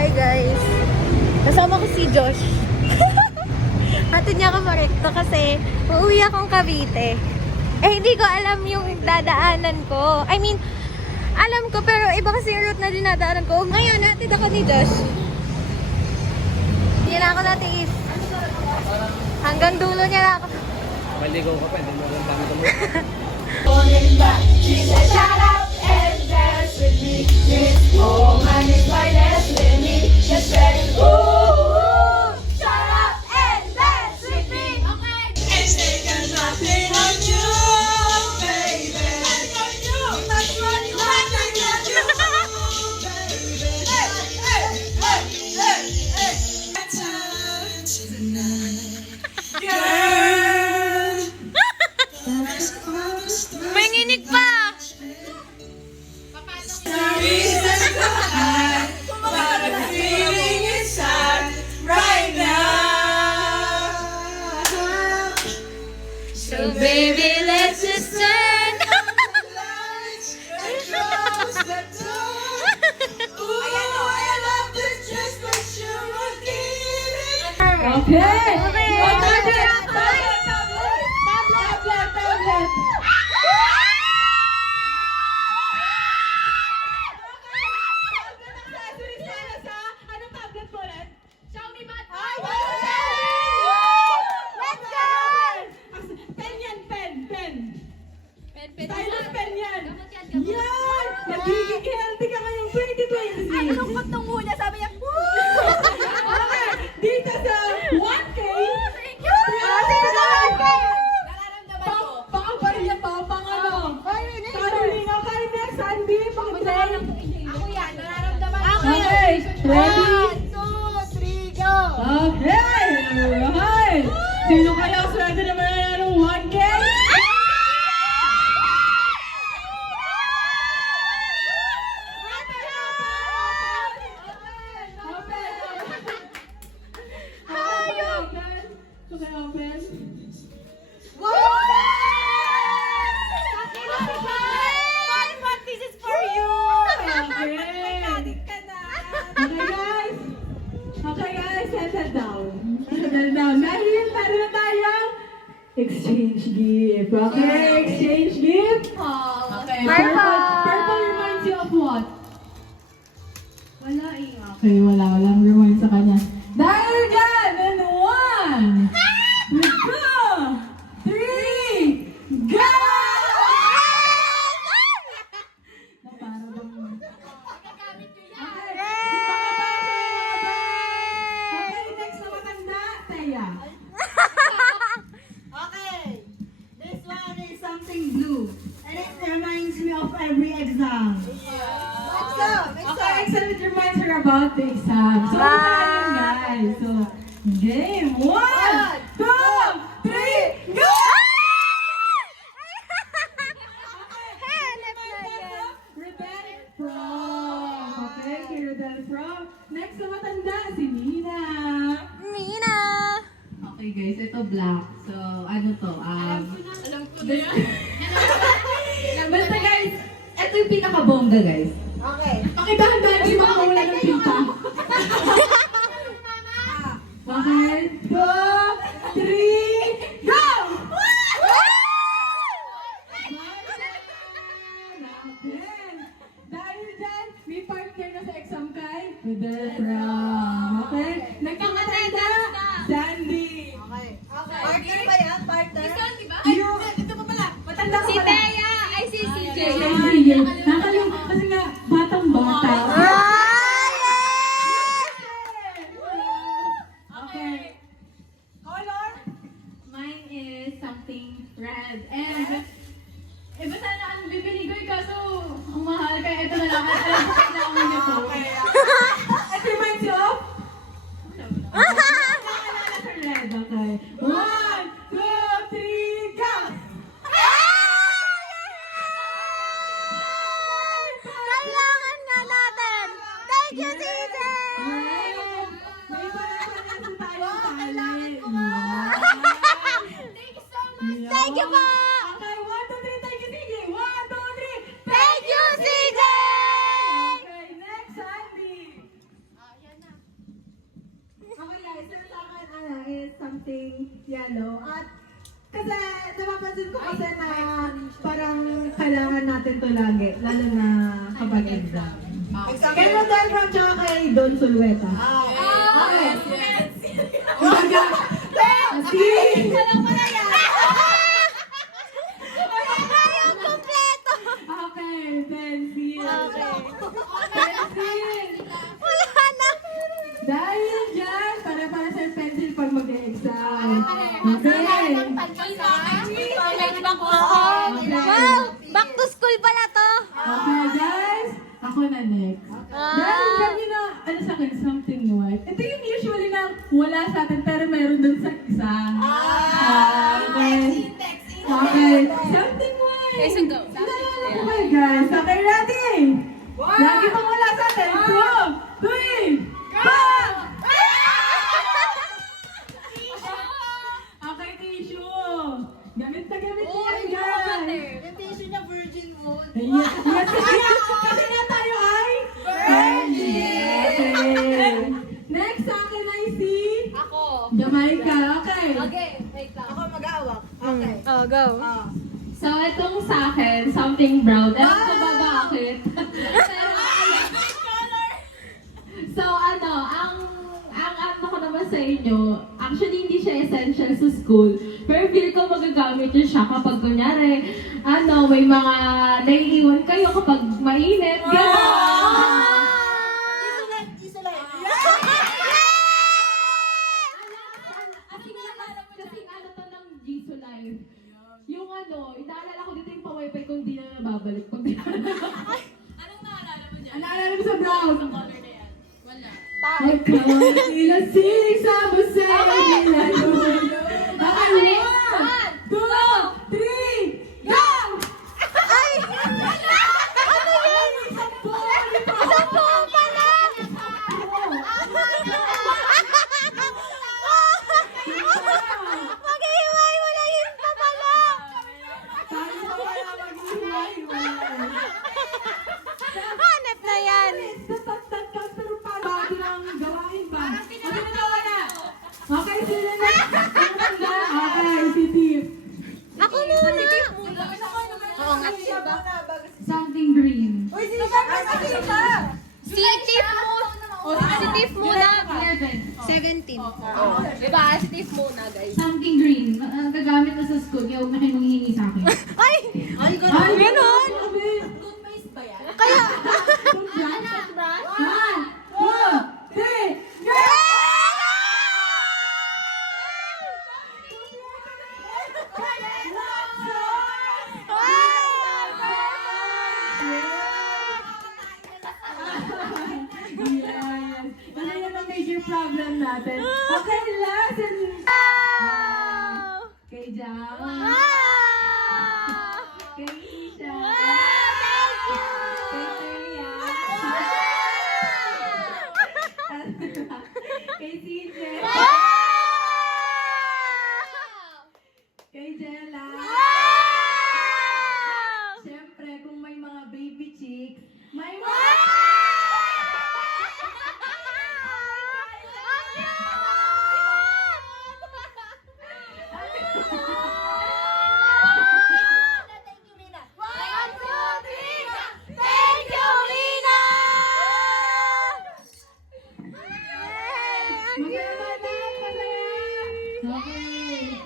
Hi guys! Kasama ko si Josh. Hatid niya ako marekto kasi uuwi akong Cavite. Eh, hindi ko alam yung dadaanan ko. I mean, alam ko pero iba kasi yung route na dinadaanan ko. Ngayon, hatid ako ni Josh. Hindi na ako natiis. Hanggang dulo niya na ako. Maligaw ka pa, hindi mo alam paano tumulong. She said, shut up and dance with me. Oh, honey, finest with me. She said, ooh, shut up and dance with me. Okay. And say there's nothing on you, baby. Nothing on you. That's what you want. Nothing on you, baby. Hey, hey, hey, hey, hey. Turn to the night, girl. May nginig pa! So baby, let's just turn on the lights and close the door. Ooh, I love this dress, but you're looking. Okay. Yan! Nagiging healthy ka ngayong 2023. Ang lungkot nung una, sabi niya, Okay, dito sa 1K. Sino sa 1K? Pakabariya pa, pang ano? Carolina, Kainex, Sandy, pakitry. Ako yan, nararamdaman ko. Okay, ready? 1, 2, 3, go! Okay, alright. Sino kaya swerte na mananalo ng 1K? Okay, open. This is for you! Okay guys, settle down. Settle down. Dahil taro na tayong exchange gift. Okay, exchange gift. Okay, purple reminds you of what? Wala eh. Okay, walang remind sa kanya. Dahil dyan, and 1, 2, 3, go! Na para bang... Okay, next na matanda, Teya. Okay, this one is something blue, and it reminds me of every exam. Okay, exam, it reminds her about the exam. So, tayo guys. So, game 1, 2, 3, go! Rebel from. Okay, kay Rebel from. Next na matanda, si Mina. Mina! Okay guys, ito black. So, ano to? Basta guys, ito yung pinaka-bongga guys. Okay. Pakidahan-dahan di makawala ng pinta. Okay, 2, 3, go! Dahil dyan, may partner na sa exam kay Rebel from. Okay? Nagkamatanda, Sandy. Okay. Partner ba yan? Partner? Ito pa pala. Matanda ka Si pala. Teya! Ay, si CJ! Sige. Nakalimutan kasi nga, batang-bata. Okay. Color? Mine is something red. And, iba sana ang bibili ko kaso ang mahal kaya ito na lang. Alam ko kailangan niyo to. It reminds you of? Naalala sa red, okay. 1, 2, 3, go! Kailangan nga natin! Thank you, CJ! May pala-pala tayo talent. Thank you po! Okay, 1, 2, 3, thank you, CJ. 1, 2, 3. Thank you, CJ! Okay, next, Sandy. something yellow. At kasi napapansin ko kasi na parang kailangan natin to lagi, lalo na kapag exam. Kay Rodel Ram tsaka kay Don Sulueta. Okay. Fancy! Alam ko na yan! Ayaw kompleto! Okay, Fancy. Okay. Pencil! Wala na! Dahil dyan, para sa pencil pag mag-exam. Okay. Wow! Back to school pala to! Okay, guys. Ako na next. Dahil kanina, ano sa akin, something white. Ito yung usually na wala sa atin, pero meron dun sa isa. Okay. Okay. Something white. Nalala ko kayo, guys. Okay, ready? Lagi pang wala sa atin. 2, 3, go! Okay, tissue. Gamit na gamit yan, guys. Yung tissue niya virgin mode. Yes, kasi nga tayo ay virgin. Okay. Next sa akin ay si Jamaica. Okay. Ako mag-aawak. Okay. Oh, go. So, itong sa akin, something brown. Ewan ko ba bakit? Pero, so, ang ano ko naman sa inyo, actually, hindi siya essential sa school. Pero feel ko magagamit yun siya kapag kunyari, may mga naiiwan kayo kapag mainit. Gano'n! Kasing to ng Jisoo Live. Yung inaalala ko dito yung pa-wifi kung di na nababalik. Kung di na nababalik. Anong naalala mo dyan? Ang naalala mo sa brown? Ang color na yan? Wala. Ikaw silasing sa museo nila yun. Okay, 1, 2, 3, go! Ay! Ano yun? Isang buong pala! Mag-iway mo na yun pa pala! Tayo pa kaya mag-iway-iway. Hanap na yan! Tatat-tatat, pero parang ang gawain ba? Okay, nagawa na. Okay, sila na. Okay, si Tip. Ako muna! Oo nga. Something green. Uy, sino siya? Si Tiff muna! Si Tiff muna! 11. 17. Diba? Si Tiff muna, guys. Something green. Gagamit na sa school. Kaya huwag na kayo manghihingi sa akin. Ay! Ay, Ganon! Kaya... One, two, three, go! Yes. Ano yun ang major problem natin? Okay, last and... Kay Jam. Kay Isha. Kay Teya. Kay CJ. Kay Jella. Siyempre, kung may mga baby chicks, may mga... Masaya ba tayo? Masaya? Okay.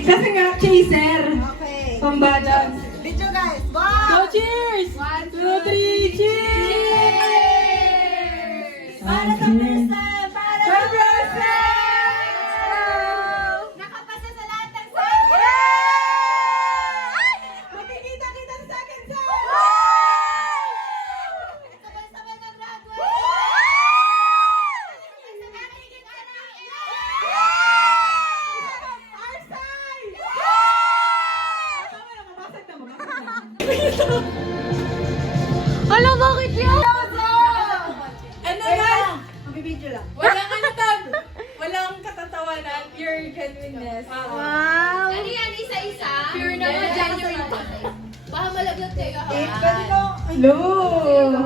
Kasi nga, chaser. Okay. Pambalance. Video guys. So, Wow! cheers! 1, 2, 3, cheers! Para sa person! Para Sa person! Nakapasa sa lahat ng subject! Makikita kita sa second set! Sabay-sabay na graduate! Sabay-sabay ka na! Our side! Tama na, mabasag na, mabasag na. Alam, bakit yun? Ano guys? Mabibidyo lang. Walang katatawanan, pure genuineness. Wow! Ano yan? Isa-isa? Pure naman, genuine. Baka malaglag kayo ha? Pwede mo, Hello!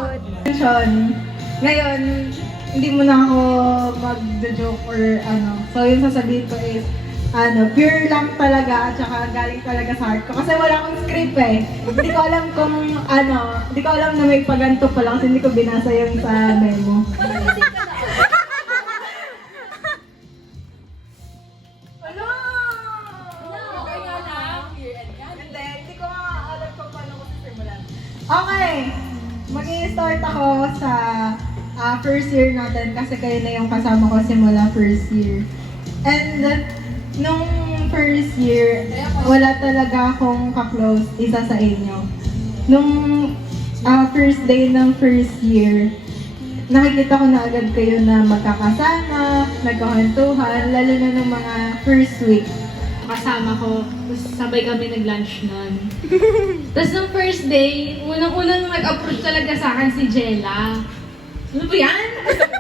Sean, ngayon, hindi mo na ako mag-joke or ano. So, yung sasabihin ko is, pure lang talaga at saka galing talaga sa heart ko. Kasi wala akong script eh. Hindi ko alam kung hindi ko alam na may paganto pa lang kasi hindi ko binasa yung sa memo. Hindi ko alam kung paano ko sisimulan. Okay, mag-i-start ako sa first year natin kasi kayo na yung kasama ko simula first year. And nung first year, wala talaga akong ka-close isa sa inyo. Nung first day ng first year, nakikita ko na agad kayo na magkakasama, nagkakantuhan, lalo na nung mga first week. Kasama ko, tapos sabay kami nag-lunch nun. Tapos nung first day, unang-unang nag-approach talaga sa akin si Jella. Ano ba yan?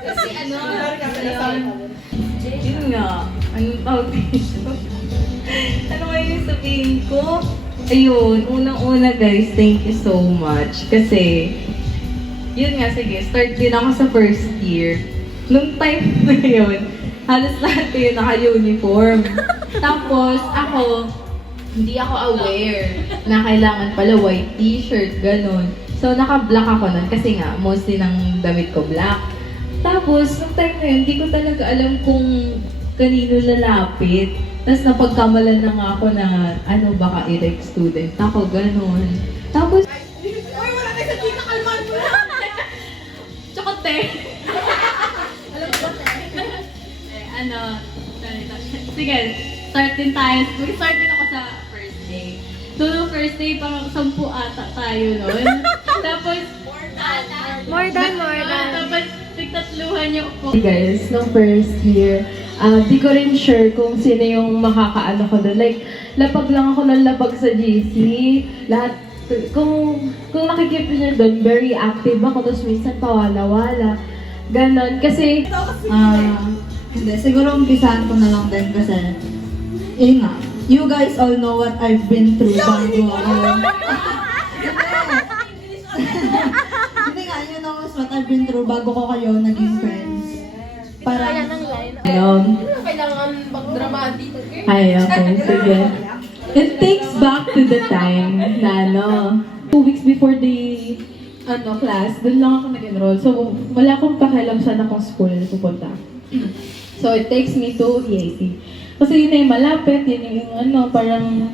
Kasi yun nga, anong tawag dito? Ano ba yung sabihin ko? Ayun, unang-una guys, thank you so much. Kasi, yun nga, sige, start din ako sa first year. Nung time na yun, halos lahat kayo naka-uniform. Tapos, ako, hindi ako aware na kailangan pala white t-shirt, ganun. So, naka-black ako nun kasi nga, mostly ng damit ko black. Tapos, nung time na yun, hindi ko talaga alam kung kanino lalapit. Tapos, napagkamalan na nga ako na, baka irek student ako, ganun. Tapos, Uy, wala kayo sa chika, kalman mo na! Chokote! Alam mo ba, sige, start din tayo. Mag-start din ako sa first day. So, nung first day, parang 10 ata tayo nun. Tapos, More than. Tapos, tigtatluhan yung upo. Guys, nung first year, di ko rin sure kung sino yung makakaano ko doon. Like, lapag lang ako ng lapag sa GC. Lahat, kung nakikip niyo doon, very active ako. Tapos minsan pawala-wala. Ganon. Kasi, Hindi, siguro umpisahan ko na lang din kasi, nga, you guys all know what I've been through bago ako. Hindi nga, you know what I've been through bago ko kayo naging friends. Parang, Kailangan mag-dramatic. ay, okay, sige. It takes back to the time na 2 weeks before the class, doon lang ako nag-enroll. So, wala akong pakialam saan akong school pupunta. So, it takes me to EAC. Kasi yun na yung malapit, yun yung parang,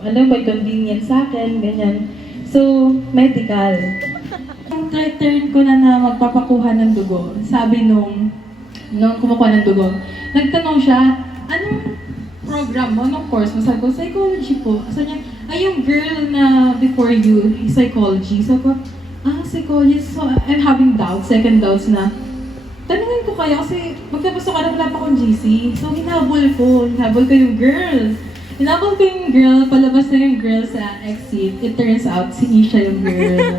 may convenience sa akin, ganyan. So, medical. Yung turn ko na magpapakuha ng dugo, sabi nung kumukuha ng dugo, nagtanong siya, anong program mo, anong course mo? Sabi ko, psychology po. Sabi niya, yung girl na before you, psychology. Sabi ko, psychology. So, I'm having doubts, second doubts na, tanungin ko kayo kasi magkapasok ka na wala pa akong GC. So, hinabol ko yung girl. Hinabol ko yung girl, palabas na yung girl sa exit. It turns out, si Isha yung girl.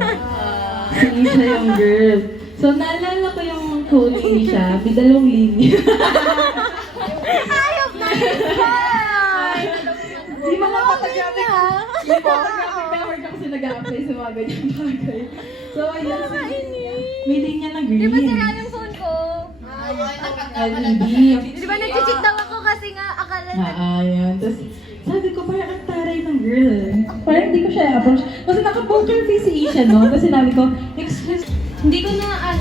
Si Isha yung girl. So, naalala ko yung code ni Isha, bidalong linya. Ayop na yun! Di mga patag-graphic. Hindi po, nag-work ako kasi nag-a-apply sa mga ganyan bagay. So, ayun. May linya na green. Di ba sira yung phone ko? LED. Di ba nag-cheat daw ako kasi nga akala na... Ayun. Tapos, sabi ko, parang ang taray ng girl. Parang hindi ko siya approach. Kasi naka-poker face si Isha, no? Tapos sinabi ko, excuse Hindi ko na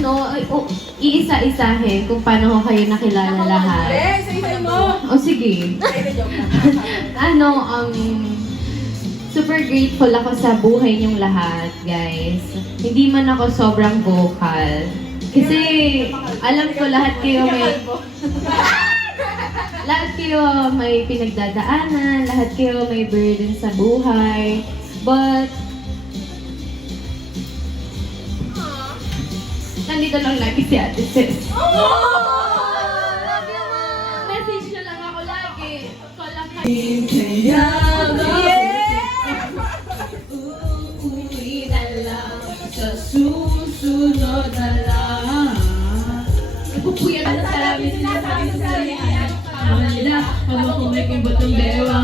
iisa-isahin kung paano ko kayo nakilala lahat. Isa-isa mo! O sige. Super grateful ako sa buhay niyong lahat, guys. Hindi man ako sobrang vocal. Kasi alam ko lahat kayo may pinagdadaanan, lahat kayo may burden sa buhay. But nandito lang lagi si Ate Sis. Message na lang ako lagi. Walang uuwi na lang sa susunod na lang. Nagpupuyan na sa labi sinasabi sa sarili. Mga nila, pamakumik yung batong bewa.